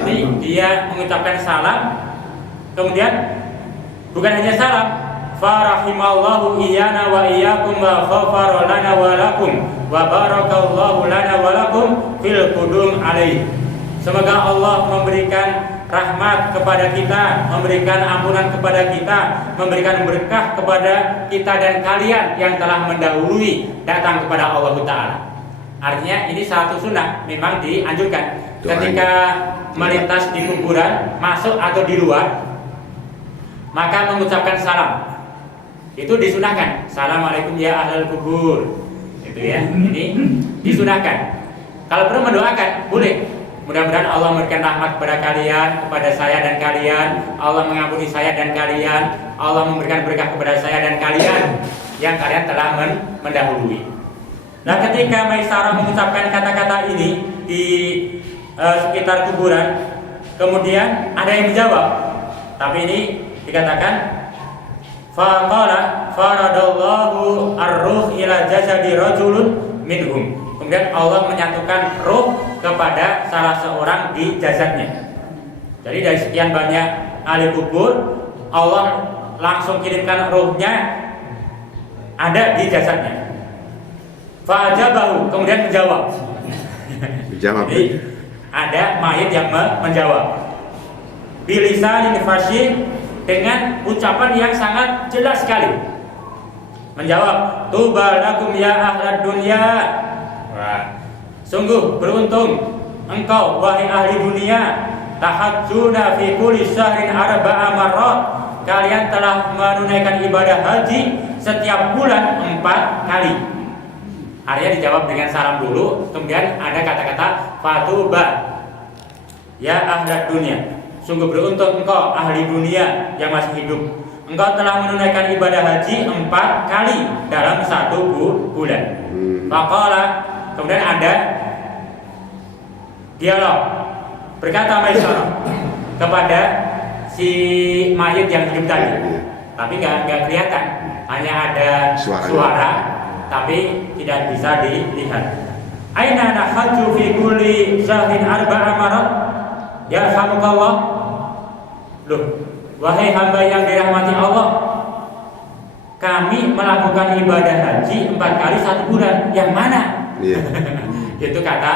Jadi dia mengucapkan salam, kemudian bukan hanya salam, farahimallahu iyana wa iyyakum wa ghafara lana wa lakum wa barakallahu lana wa lakum fil qudum alaih. Semoga Allah memberikan rahmat kepada kita, memberikan ampunan kepada kita, memberikan berkah kepada kita dan kalian yang telah mendahului datang kepada Allah Ta'ala. Artinya ini satu sunnah, memang dianjurkan ketika melintas di kuburan, masuk atau di luar, maka mengucapkan salam. Itu disunahkan. Assalamualaikum ya ahlal kubur. Itu ya, ini disunahkan. Kalau perlu mendoakan, boleh. Mudah-mudahan Allah memberikan rahmat kepada kalian, kepada saya dan kalian. Allah mengampuni saya dan kalian. Allah memberikan berkah kepada saya dan kalian yang kalian telah mendahului. Nah, ketika Maisaroh mengucapkan kata-kata ini di sekitar kuburan, kemudian ada yang menjawab. Tapi ini dikatakan faqala faradallahu ar-ruh ila jasadi rajulun minhum. Kemudian Allah menyatukan ruh kepada salah seorang di jasadnya. Jadi dari sekian banyak ahli kubur, Allah langsung kirimkan ruhnya ada di jasadnya. Fa'ajabahu, kemudian menjawab. Jadi ada mayit yang menjawab. Bilisanin fasyih, dengan ucapan yang sangat jelas sekali. Menjawab, tuba lakum ya ahlad dunya. Wah, sungguh beruntung engkau wahai ahli dunia, tahajjuna fi kulli syahrin arba'a marrat. Kalian telah menunaikan ibadah haji setiap bulan 4 kali. Artinya dijawab dengan salam dulu, kemudian ada kata-kata fatuba ya ahlad dunia. Sungguh beruntung engkau ahli dunia yang masih hidup. Engkau telah menunaikan ibadah haji 4 kali dalam 1 bulan. Faqala, kemudian ada dialog. Berkata Maisaroh kepada si mayit yang hidup tadi, tapi nggak kelihatan, hanya ada suara, tapi tidak bisa dilihat. Aina nahaju fi kulli syahrin arba'a marat yarhamukallah. Loh, wahai hamba yang dirahmati Allah, kami melakukan ibadah haji 4 kali 1 bulan. Yang mana? Itu kata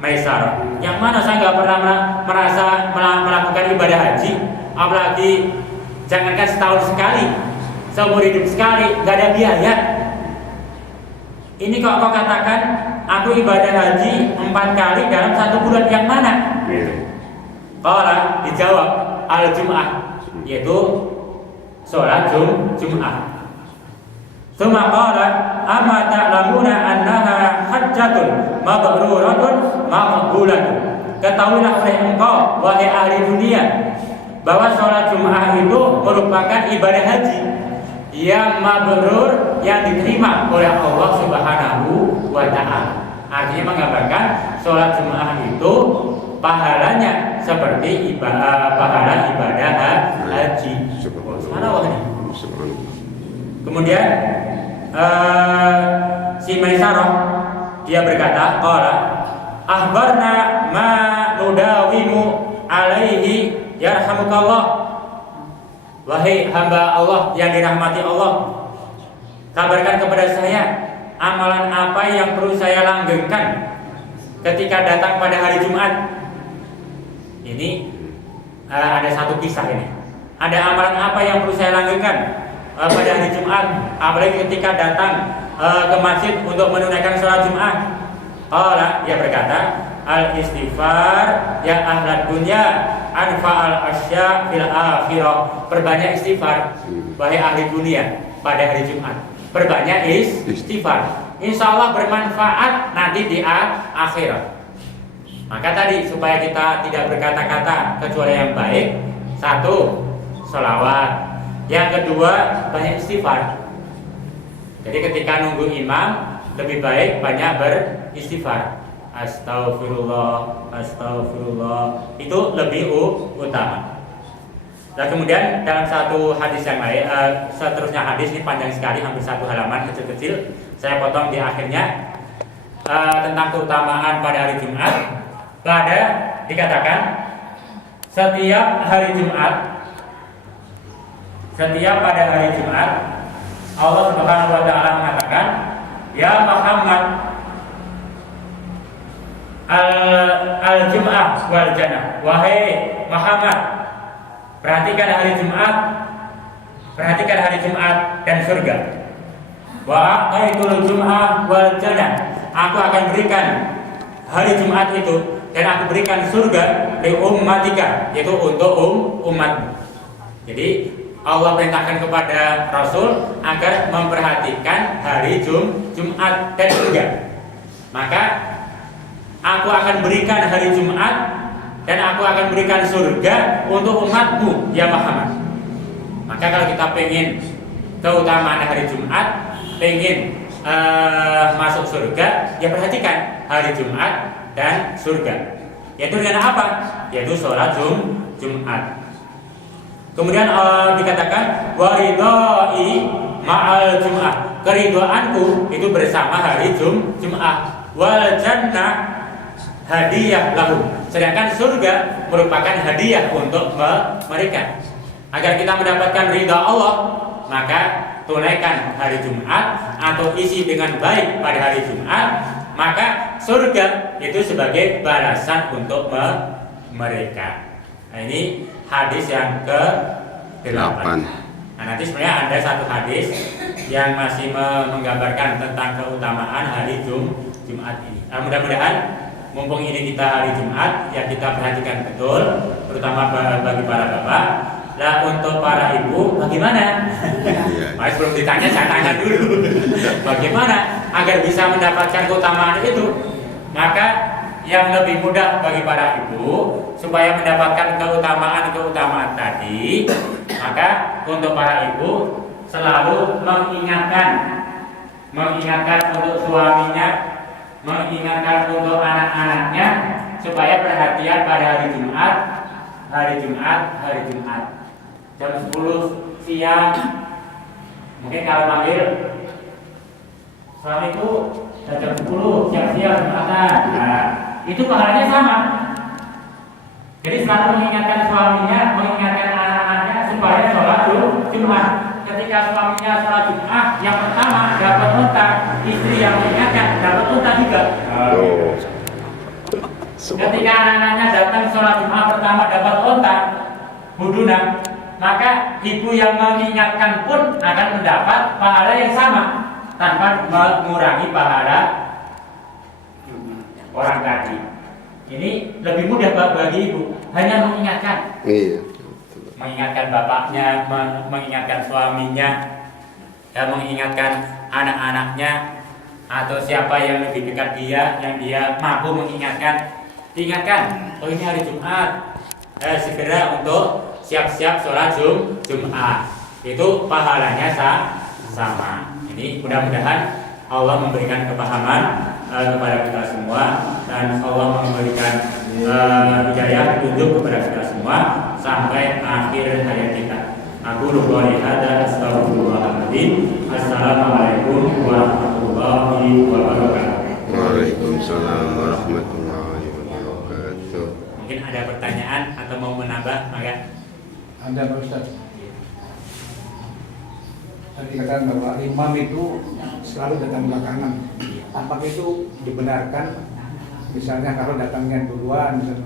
Maisaroh. Yang mana? Saya nggak pernah merasa melakukan ibadah haji, apalagi jangankan setahun sekali, seumur hidup sekali, nggak ada biaya. Ini kok kau katakan aku ibadah haji 4 kali dalam 1 bulan, yang mana? Qala, dijawab al-jum'ah, yaitu sholat Jum'ah. Tsumma qala amma ta'lamuna annaha hajjatun mabruratun maqbulatun. Ketahuilah oleh engkau wahai ahli dunia bahwa sholat Jum'ah itu merupakan ibadah haji yang mabrur, yang diterima oleh Allah Subhanahu wa ta'ala. Artinya menggambarkan sholat Jum'ah itu pahalanya seperti pahala ibadah haji. Subhanallah ini. Kemudian si Maisarah dia berkata, qala akhbarna ma nudawimu alaihi yarhamukallah. Wahai hamba Allah yang dirahmati Allah, kabarkan kepada saya amalan apa yang perlu saya langgengkan ketika datang pada hari Jumat. Ini ada satu kisah ini. Ada amalan apa yang perlu saya langgengkan pada hari Jumat, apalagi ketika datang ke masjid untuk menunaikan sholat Jumat. Allah dia berkata, al istighfar ya ahlat dunya anfa'al asya fil akhirah. Perbanyak istighfar wahai ahli dunia pada hari Jumat. Perbanyak istighfar. Insya Allah bermanfaat nanti di akhirat. Maka tadi supaya kita tidak berkata-kata kecuali yang baik, satu, sholawat. Yang kedua, banyak istighfar. Jadi ketika nunggu imam, lebih baik banyak beristighfar. Astaghfirullah, astaghfirullah. Itu lebih utama. Nah kemudian dalam satu hadis yang lain, seterusnya hadis ini panjang sekali, hampir satu halaman kecil-kecil. Saya potong di akhirnya tentang keutamaan pada hari Jumat. Dikatakan setiap pada hari Jumat Allah Subhanahu wa taala mengatakan, ya Muhammad al-jum'ah wal jannah. Wahai Muhammad, perhatikan hari Jumat dan surga. Wa a'taitul jum'ah wal jannah. Aku akan berikan hari Jumat itu dan aku berikan surga li ummatika, yaitu untuk umat. Jadi Allah perintahkan kepada Rasul agar memperhatikan hari Jumat dan surga. Maka aku akan berikan hari Jumat dan aku akan berikan surga untuk umatmu ya Muhammad. Maka kalau kita pengen keutamaan hari Jumat, pengen masuk surga, ya perhatikan hari Jumat dan surga. Yaitu dengan apa? Yaitu sholat Jumat. Kemudian dikatakan waridai ma'al Jum'ah. Keridhaanku itu bersama hari Jum'ah. Wal jannah hadiah lahum. Sedangkan surga merupakan hadiah untuk mereka. Agar kita mendapatkan ridha Allah, maka tunaikan hari Jumat atau isi dengan baik pada hari Jumat, maka surga itu sebagai balasan untuk mereka. Nah, ini hadis yang ke-8. Nah, nanti sebenarnya ada satu hadis yang masih menggambarkan tentang keutamaan hari Jumat ini. Nah, mudah-mudahan mumpung ini kita hari Jumat, ya kita perhatikan betul, terutama bagi para bapak. Lah untuk para ibu bagaimana? Mas belum ditanya, saya tanya dulu. Bagaimana agar bisa mendapatkan keutamaan itu? Maka yang lebih mudah bagi para ibu supaya mendapatkan keutamaan tadi, maka untuk para ibu selalu mengingatkan untuk suaminya, mengingatkan untuk anak-anaknya supaya perhatian pada hari Jumat. Jam 10 siang mungkin kalau manggil suamiku jam 10 siang-siang Jumatan. Nah, itu pahalanya sama. Jadi selalu mengingatkan suaminya, mengingatkan anak-anaknya supaya sholat Jumat. Ketika suaminya sholat Jumat, yang pertama dapat unta, istri yang mengingatkan dapat unta juga. Ketika anak-anaknya datang sholat Jumat pertama dapat unta, huduna, maka ibu yang mengingatkan pun akan mendapat pahala yang sama tanpa mengurangi pahala orang tadi. Ini lebih mudah bagi ibu, hanya mengingatkan. Iya. Mengingatkan bapaknya, mengingatkan suaminya, dan mengingatkan anak-anaknya atau siapa yang lebih dekat dia, yang dia mampu mengingatkan. Diingatkan, oh ini hari Jumat, segera untuk siap-siap sholat Jumat. Itu pahalanya sama. Ini mudah-mudahan Allah memberikan kepahaman kepada kita semua, dan Allah memberikan hidayah petunjuk kepada kita semua sampai akhir hayat kita. Aku lupa hadza astagfirullahaladzim. Assalamualaikum warahmatullahi wabarakatuh. Waalaikumsalam warahmatullahi wabarakatuh. Mungkin ada pertanyaan atau mau menambah, maka Ada Pak Ustaz. Tadi katakan bahwa imam itu selalu datang belakangan. Apakah itu dibenarkan? Misalnya kalau datangnya duluan, misalnya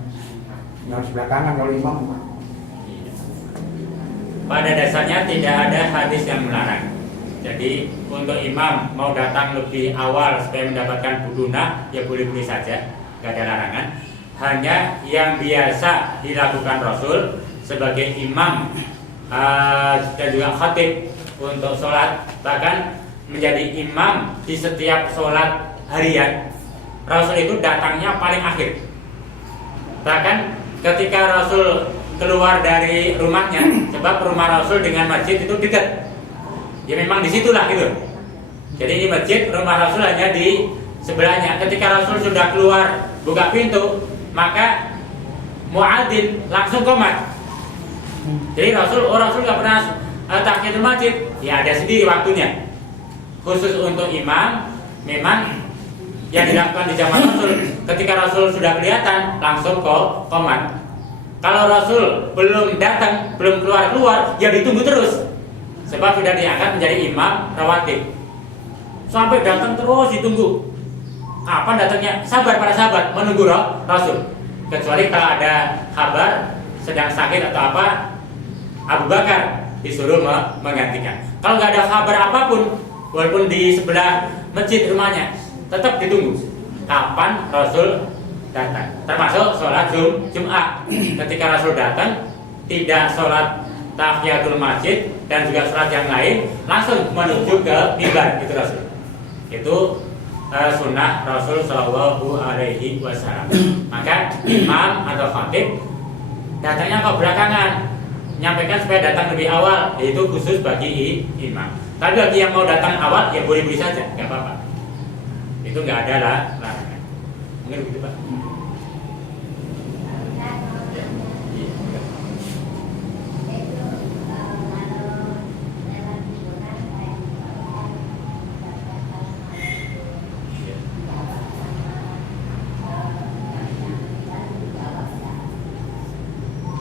harus belakangan kalau imam. pada dasarnya tidak ada hadis yang melarang. Jadi untuk imam mau datang lebih awal supaya mendapatkan buduna, ya boleh-boleh saja, tidak ada larangan. Hanya yang biasa dilakukan Rasul sebagai imam dan juga khatib untuk sholat, bahkan menjadi imam di setiap sholat harian. Rasul itu datangnya paling akhir. Bahkan ketika Rasul keluar dari rumahnya, sebab rumah Rasul dengan masjid itu dekat, ya memang disitulah gitu. Jadi ini masjid, rumah Rasul hanya di sebelahnya. Ketika Rasul sudah keluar buka pintu, maka muadzin langsung qomat. Jadi Rasul nggak pernah tahiyatul masjid, ya ada sendiri waktunya. Khusus untuk imam, memang yang dilakukan di zaman Rasul, ketika Rasul sudah kelihatan langsung qomat. Kalau Rasul belum datang, belum keluar, ya ditunggu terus. Sebab sudah diangkat menjadi imam rawatib. Sampai datang terus ditunggu. Kapan datangnya? Sabar para sahabat menunggu Rasul. Kecuali kalau ada kabar sedang sakit atau apa, Abu Bakar disuruh menggantikan. Kalau nggak ada kabar apapun, walaupun di sebelah masjid rumahnya, tetap ditunggu. Kapan Rasul datang? Termasuk sholat Jumat. Ketika Rasul datang, tidak sholat tahiyatul masjid dan juga sholat yang lain, langsung menuju ke mimbar, gitu Rasul. Itu sunnah Rasul Shallallahu Alaihi Wasallam. Maka imam atau khatib datangnya kok belakangan, nyampaikan supaya datang lebih awal, yaitu khusus bagi imam. Tapi bagi yang mau datang awal, ya boleh-boleh saja, nggak apa-apa. Itu nggak ada larangan. Mungkin begitu Pak.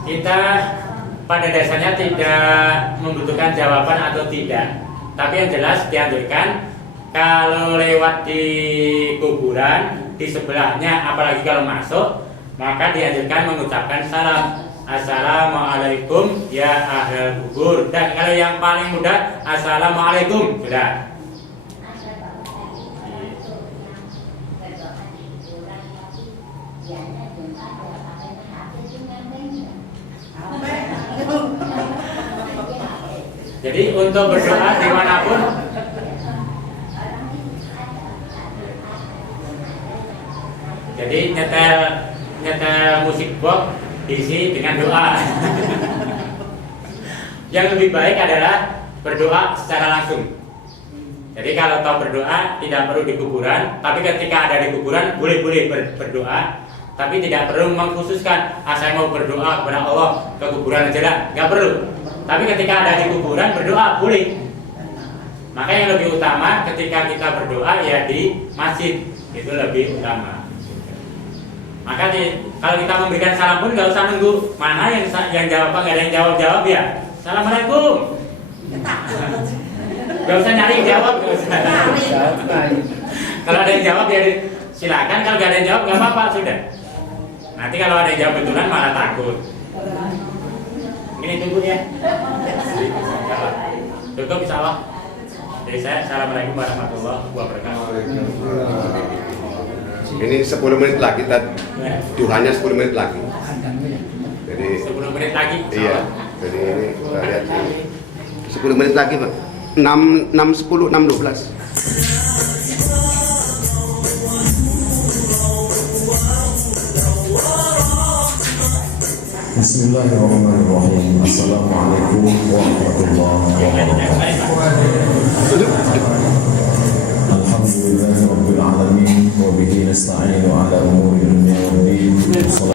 Kita pada dasarnya tidak membutuhkan jawaban atau tidak, tapi yang jelas dianjurkan kalau lewat di kuburan di sebelahnya, apalagi kalau masuk, maka dianjurkan mengucapkan salam, assalamualaikum ya ahlal kubur. Dan kalau yang paling mudah, assalamualaikum, sudah. Jadi untuk berdoa dimanapun, jadi nyetel musik box diisi dengan doa. Yang lebih baik adalah berdoa secara langsung. Jadi kalau tahu berdoa tidak perlu di kuburan, tapi ketika ada di kuburan boleh berdoa, tapi tidak perlu mengkhususkan saya mau berdoa kepada Allah ke kuburan aja lah, nggak perlu. Tapi ketika ada di kuburan berdoa boleh. Maka yang lebih utama ketika kita berdoa ya di masjid, itu lebih utama. Maka kalau kita memberikan salam pun nggak usah nunggu mana yang jawab, nggak ada yang jawab ya. Assalamualaikum. Nggak usah nyari jawab, nggak usah. Kalau ada yang jawab ya silakan. Kalau nggak ada yang jawab nggak apa-apa, sudah. Nanti kalau ada yang jawab betulan malah takut. Ini tunggu ya. Cukup insya Allah. Jadi saya assalamualaikum warahmatullahi wabarakatuh. Ini 10 menit lagi, Tuhannya 10 menit lagi. Jadi 10 menit lagi. Iya. Jadi ini kita lihat ini. 10 menit lagi Pak. 6:10, 6:12. Bismillahirrahmanirrahim. Assalamualaikum warahmatullahi wabarakatuh. Alhamdulillahirabbil alamin wa bihi nasta'inu ala umuri dunya wad din.